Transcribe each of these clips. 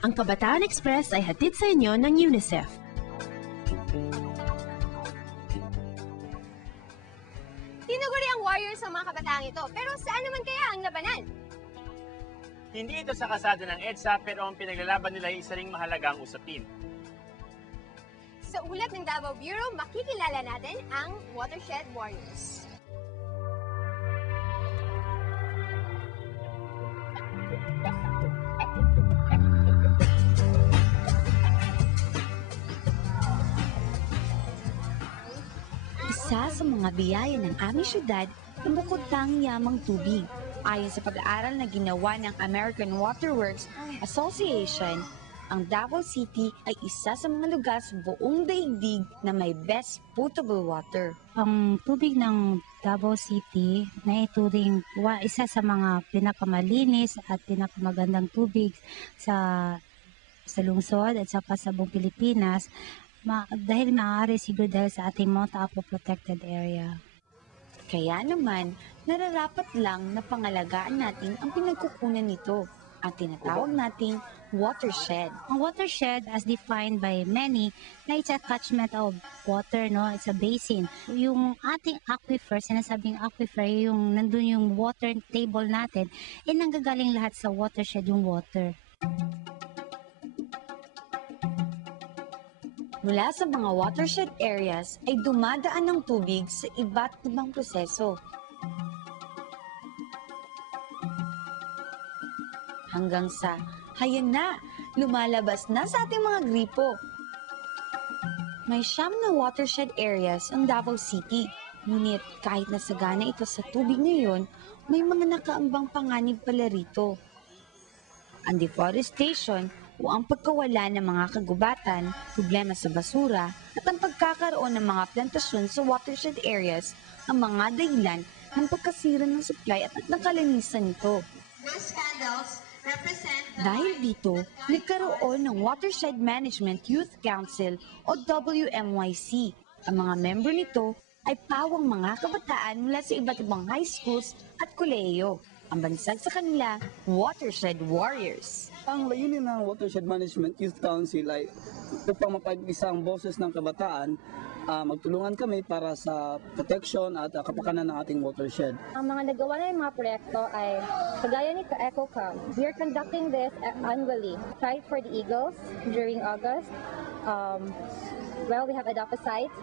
Ang Kabataan Express ay hatid sa inyo ng UNICEF. Tinaguri ang Warriors ang mga kabataang ito, pero saan naman kaya ang labanan? Hindi ito sa kasada ng EDSA pero ang pinaglalaban nila ay isa ring mahalagang usapin. Sa ulat ng Davao Bureau, makikilala natin ang Watershed Warriors. Isa sa mga biyaya ng aming syudad ang bukod tanging yamang tubig. Ayon sa pag-aaral na ginawa ng American Waterworks Association, ang Davao City ay isa sa mga lugar sa buong daigdig na may best potable water. Ang tubig ng Davao City na ituring isa sa mga pinakamalinis at pinakamagandang tubig sa lungsod at saka sa buong Pilipinas dahil maaari siguro dahil sa ating Mount Apo Protected Area. Kaya naman, nararapat lang na pangalagaan natin ang pinagkukunan nito, ang tinatawag nating watershed. Ang watershed, as defined by many, na it's a catchment of water, no? It's a basin. Yung ating aquifer, sinasabing aquifer, yung nandun yung water table natin, nanggagaling lahat sa watershed yung water. Mula sa mga watershed areas ay dumadaan ng tubig sa iba't ibang proseso. Hanggang sa, hayan na, lumalabas na sa ating mga gripo. May 9 na watershed areas ang Davao City. Ngunit kahit nasagana ito sa tubig ngayon, may mga nakaambang panganib pala rito. Ang deforestation o ang pagkawala ng mga kagubatan, problema sa basura, at ang pagkakaroon ng mga plantasyon sa watershed areas ang mga dahilan ng pagkasira ng supply at ng kalinisan nito. Dahil dito, nagkaroon ng Watershed Management Youth Council o WMYC. Ang mga member nito ay pawang mga kabataan mula sa iba't ibang high schools at kolehiyo. Ang bansag sa kanila, Watershed Warriors. Ang layunin ng Watershed Management Youth Council ay upang mapag-isa ang boses ng kabataan, magtulungan kami para sa protection at kapakanan ng ating watershed. Ang mga nagawa na yung mga proyekto ay kagaya ni EcoCam. We are conducting this annually. Fight for the Eagles during August. We have Adopt a Site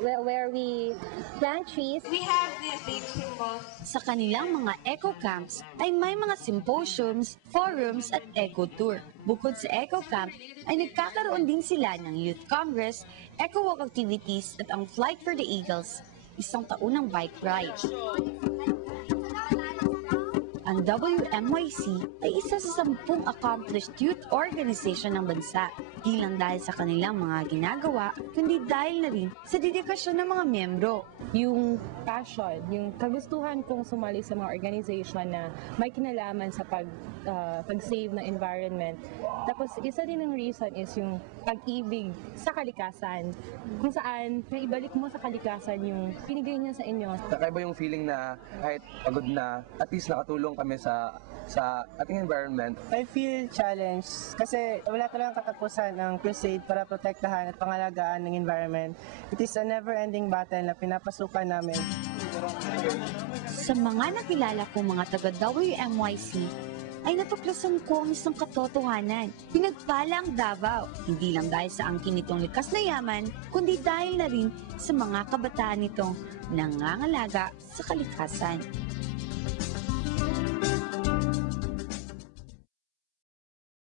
where we plant trees. We have this big symbol. Sa kanilang mga eco camps ay may mga symposiums, forums at eco tour. Bukod sa eco camp ay nagkakaroon din sila ng youth congress, eco walk activities at ang Flight for the Eagles, isang taunang bike ride. Ang WMYC ay isa sa 10 accomplished youth organization ng bansa. Di lang dahil sa kanilang mga ginagawa, kundi dahil na rin sa dedikasyon ng mga miyembro. Yung passion, yung kagustuhan kong sumali sa mga organization na may kinalaman sa pag-save ng environment. Tapos isa din ng reason is yung pag-ibig sa kalikasan. Kung saan may ibalik mo sa kalikasan yung pinigay niya sa inyo. Kakaiba yung feeling na kahit pagod na, at least nakatulong kami sa ating environment. I feel challenged kasi wala talagang katapusan ang crusade para protektahan at pangalagaan ng environment. It is a never-ending battle na pinapasukan namin. Sa mga nakilala kong mga taga-WMYC, ay natuklasan ko ang isang katotohanan. Pinagpala ang Davao, hindi lang dahil sa angkin nitong likas na yaman, kundi dahil na rin sa mga kabataan nitong nangangalaga sa kalikasan.